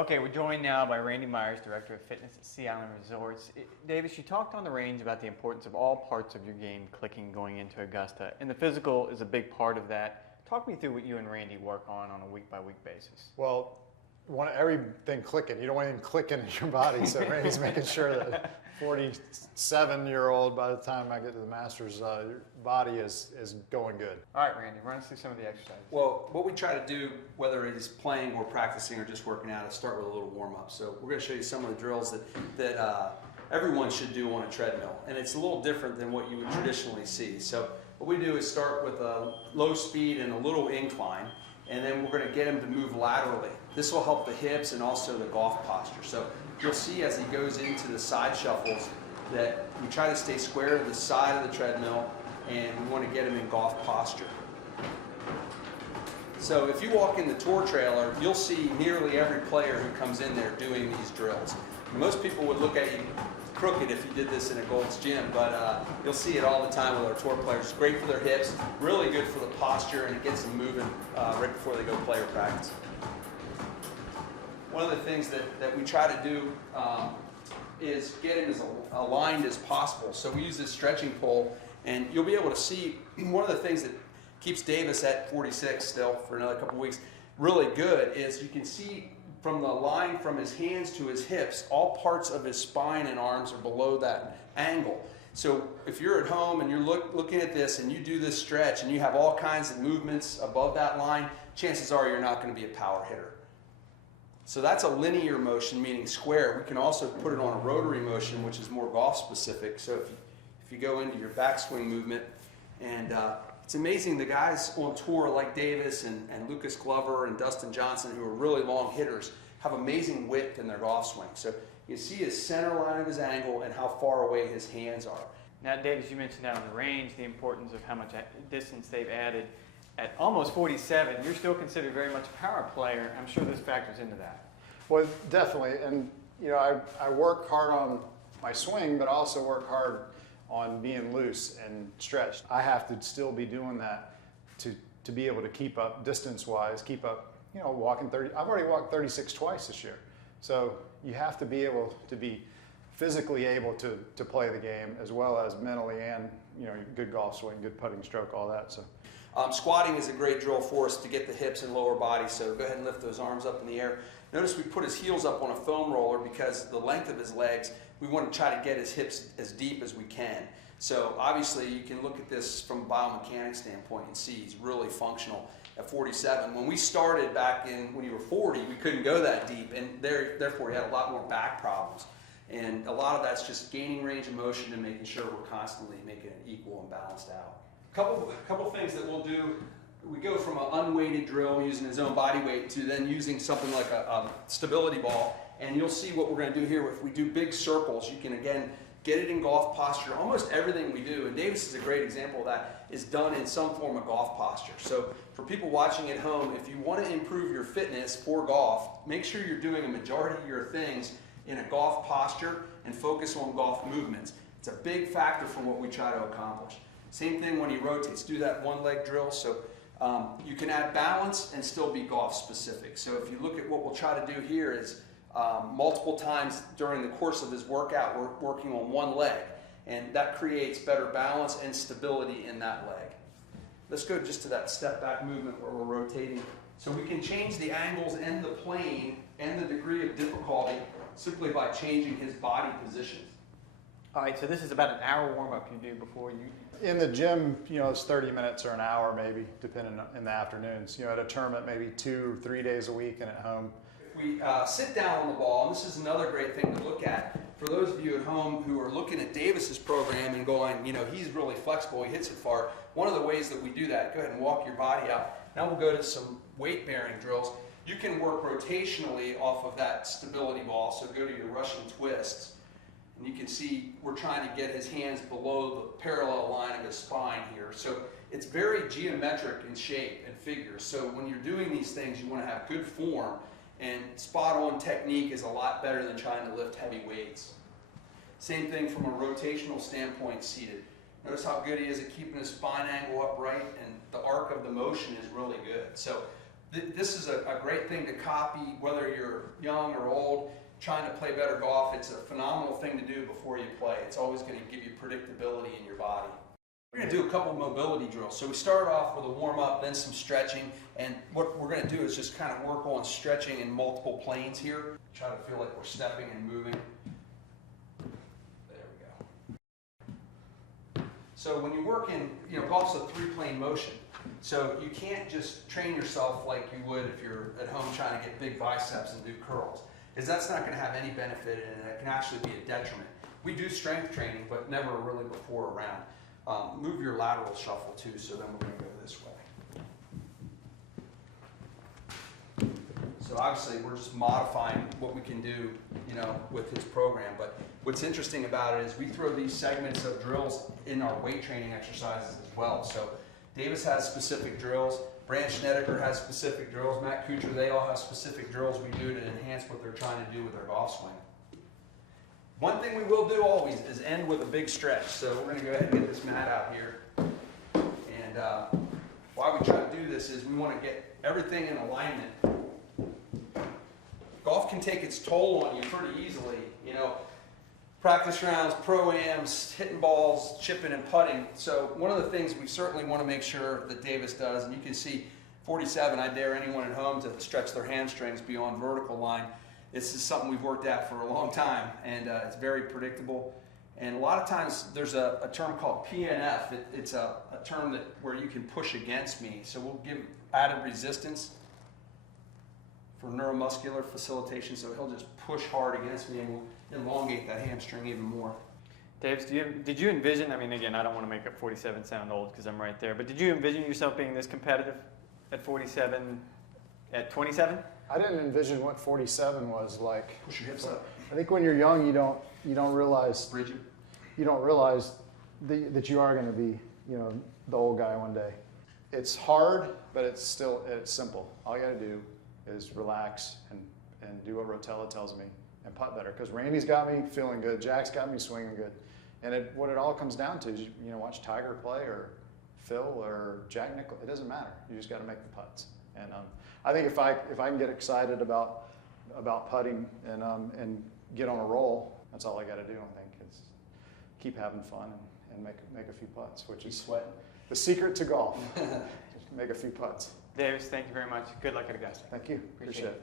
Okay, we're joined now by Randy Meyers, Director of Fitness at Sea Island Resorts. Davis, you talked on the range about the importance of all parts of your game clicking going into Augusta, and the physical is a big part of that. Talk me through what you and Randy work on a week-by-week basis. Well, you want everything clicking. You don't want anything clicking in your body, so Randy's making sure that 47-year-old, by the time I get to the Masters, your body is going good. All right, Randy, run us through some of the exercises. Well, what we try to do, whether it is playing or practicing or just working out, is start with a little warm-up. So we're going to show you some of the drills that everyone should do on a treadmill. And it's a little different than what you would traditionally see. So what we do is start with a low speed and a little incline, and then we're going to get him to move laterally. This will help the hips and also the golf posture. So you'll see as he goes into the side shuffles that we try to stay square to the side of the treadmill, and we want to get him in golf posture. So if you walk in the tour trailer, you'll see nearly every player who comes in there doing these drills. Most people would look at you crooked if you did this in a Gold's Gym, but you'll see it all the time with our tour players. It's great for their hips, really good for the posture, and it gets them moving right before they go play or practice. One of the things that we try to do is get him as aligned as possible. So we use this stretching pole, and you'll be able to see one of the things that keeps Davis at 46 still for another couple weeks really good is you can see from the line from his hands to his hips, all parts of his spine and arms are below that angle. So if you're at home and you're looking at this and you do this stretch and you have all kinds of movements above that line, chances are you're not going to be a power hitter. So that's a linear motion, meaning square. We can also put it on a rotary motion, which is more golf specific. So if you go into your backswing movement, and it's amazing, the guys on tour like Davis and Lucas Glover and Dustin Johnson, who are really long hitters, have amazing width in their golf swing. So you see his center line of his angle and how far away his hands are. Now, Davis, you mentioned out on the range the importance of how much distance they've added. At almost 47, you're still considered very much a power player. I'm sure this factors into that. Well, definitely. And, you know, I work hard on my swing, but also work hard on being loose and stretched. I have to still be doing that to be able to keep up distance-wise, keep up, you know, walking 30. I've already walked 36 twice this year. So you have to be able to be physically able to play the game as well as mentally and, you know, good golf swing, good putting stroke, all that. So. Squatting is a great drill for us to get the hips and lower body, so go ahead and lift those arms up in the air. Notice we put his heels up on a foam roller because the length of his legs, we want to try to get his hips as deep as we can. So obviously you can look at this from a biomechanics standpoint and see he's really functional at 47. When we started back when you were 40, we couldn't go that deep, and therefore he had a lot more back problems. And a lot of that's just gaining range of motion and making sure we're constantly making it equal and balanced out. Couple things that we'll do, we go from an unweighted drill using his own body weight to then using something like a stability ball. And you'll see what we're going to do here. If we do big circles, you can again get it in golf posture. Almost everything we do, and Davis is a great example of that, is done in some form of golf posture. So for people watching at home, if you want to improve your fitness for golf, make sure you're doing a majority of your things in a golf posture and focus on golf movements. It's a big factor for what we try to accomplish. Same thing when he rotates. Do that one leg drill. So you can add balance and still be golf specific. So if you look at what we'll try to do here is multiple times during the course of his workout, we're working on one leg. And that creates better balance and stability in that leg. Let's go just to that step back movement where we're rotating. So we can change the angles and the plane and the degree of difficulty simply by changing his body positions. All right, so this is about an hour warm-up you do before you... In the gym, you know, it's 30 minutes or an hour maybe, depending in the afternoons. You know, at a tournament, maybe 2 or 3 days a week, and at home. If we sit down on the ball, and this is another great thing to look at, for those of you at home who are looking at Davis's program and going, you know, he's really flexible, he hits it far. One of the ways that we do that, go ahead and walk your body out. Now we'll go to some weight-bearing drills. You can work rotationally off of that stability ball, so go to your Russian twists. And you can see we're trying to get his hands below the parallel line of his spine here. So it's very geometric in shape and figure. So when you're doing these things, you want to have good form, and spot-on technique is a lot better than trying to lift heavy weights. Same thing from a rotational standpoint seated. Notice how good he is at keeping his spine angle upright, and the arc of the motion is really good. So This is a great thing to copy, whether you're young or old, trying to play better golf. It's a phenomenal thing to do before you play. It's always going to give you predictability in your body. We're going to do a couple mobility drills. So we start off with a warm-up, then some stretching, and what we're going to do is just kind of work on stretching in multiple planes here. Try to feel like we're stepping and moving. There we go. So when you work in, golf's a three-plane motion. So you can't just train yourself like you would if you're at home trying to get big biceps and do curls, because that's not going to have any benefit, and it can actually be a detriment. We do strength training, but never really before a round. Move your lateral shuffle too, so then we're going to go this way. So obviously we're just modifying what we can do, with his program. But what's interesting about it is we throw these segments of drills in our weight training exercises as well. So Davis has specific drills, Branch Snedeker has specific drills, Matt Kuchar, they all have specific drills we do to enhance what they're trying to do with their golf swing. One thing we will do always is end with a big stretch. So we're going to go ahead and get this mat out here. And why we try to do this is we want to get everything in alignment. Golf can take its toll on you pretty easily. Practice rounds, pro-ams, hitting balls, chipping and putting. So one of the things we certainly want to make sure that Davis does, and you can see 47, I dare anyone at home to stretch their hamstrings beyond vertical line. This is something we've worked at for a long time, and it's very predictable. And a lot of times there's a term called PNF. It's a term where you can push against me. So we'll give added resistance for neuromuscular facilitation. So he'll just push hard against me, and we'll elongate that hamstring even more. Davis, did you envision, again, I don't want to make 47 sound old because I'm right there, but did you envision yourself being this competitive at 47, at 27? I didn't envision what 47 was like. Push your hips up. I think when you're young, you don't realize Bridge it. you don't realize that you are going to be, the old guy one day. It's hard, but it's simple. All you got to do is relax and do what Rotella tells me and putt better. Because Randy's got me feeling good, Jack's got me swinging good, and what it all comes down to is watch Tiger play or Phil or Jack Nicklaus. It doesn't matter. You just got to make the putts. And I think if I can get excited about putting and get on a roll, that's all I got to do. I think is keep having fun and make a few putts, which is Sweating. the secret to golf. Just make a few putts. Davis, thank you very much. Good luck at Augusta. Thank you. Appreciate it.